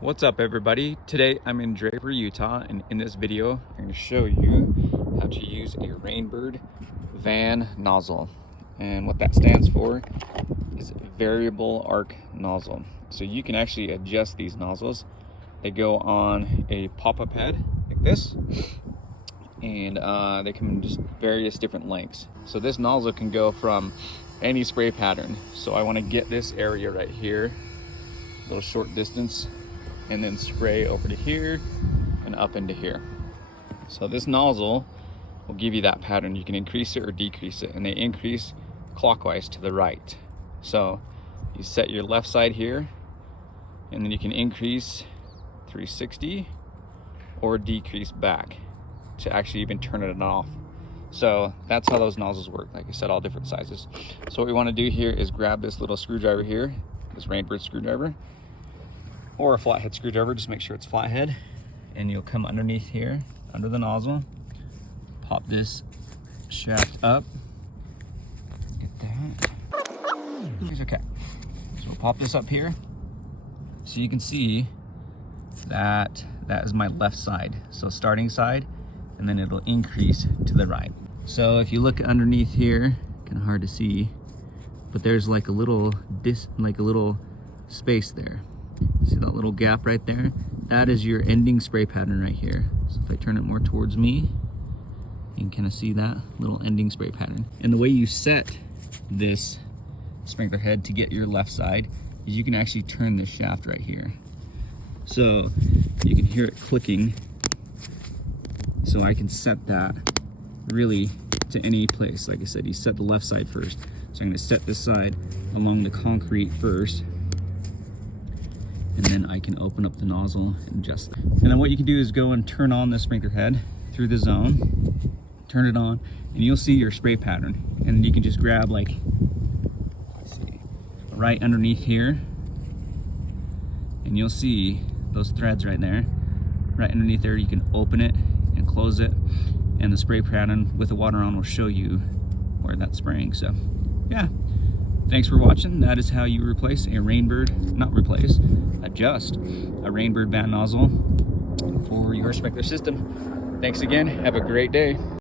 What's up everybody? Today I'm in Draper, Utah, and in this video I'm going to show you how to use a Rainbird van nozzle. And what that stands for is variable arc nozzle. So you can actually adjust these nozzles. They go on a pop-up head like this, and they come in just various different lengths. So this nozzle can go from any spray pattern. So I want to get this area right here, a little short distance, and then spray over to here and up into here. So this nozzle will give you that pattern. You can increase it or decrease it, and they increase clockwise to the right. So you set your left side here, and then you can increase 360 or decrease back to actually even turn it off. So that's how those nozzles work. Like I said, all different sizes. So what we want to do here is grab this little screwdriver here, this Rainbird screwdriver, or a flathead screwdriver, just make sure it's flathead, and you'll come underneath here, under the nozzle, pop this shaft up, get that, okay. So we'll pop this up here, so you can see that that is my left side, so starting side, and then it'll increase to the right. So if you look underneath here, kind of hard to see, but there's like a little space there. See that little gap right there? That is your ending spray pattern right here. So if I turn it more towards me, you can kind of see that little ending spray pattern. And the way you set this sprinkler head to get your left side is you can actually turn this shaft right here. So you can hear it clicking. So I can set that really to any place. Like I said, you set the left side first. So I'm gonna set this side along the concrete first, and then I can open up the nozzle and adjust that. And then what you can do is go and turn on the sprinkler head through the zone, turn it on, and you'll see your spray pattern. And you can just grab, like, let's see, right underneath here, and you'll see those threads right there. Right underneath there, you can open it and close it, and the spray pattern with the water on will show you where that's spraying. So yeah, thanks for watching. That is how you replace a Rainbird, not replace, adjust a Rainbird van nozzle for your sprinkler system. Thanks again. Have a great day.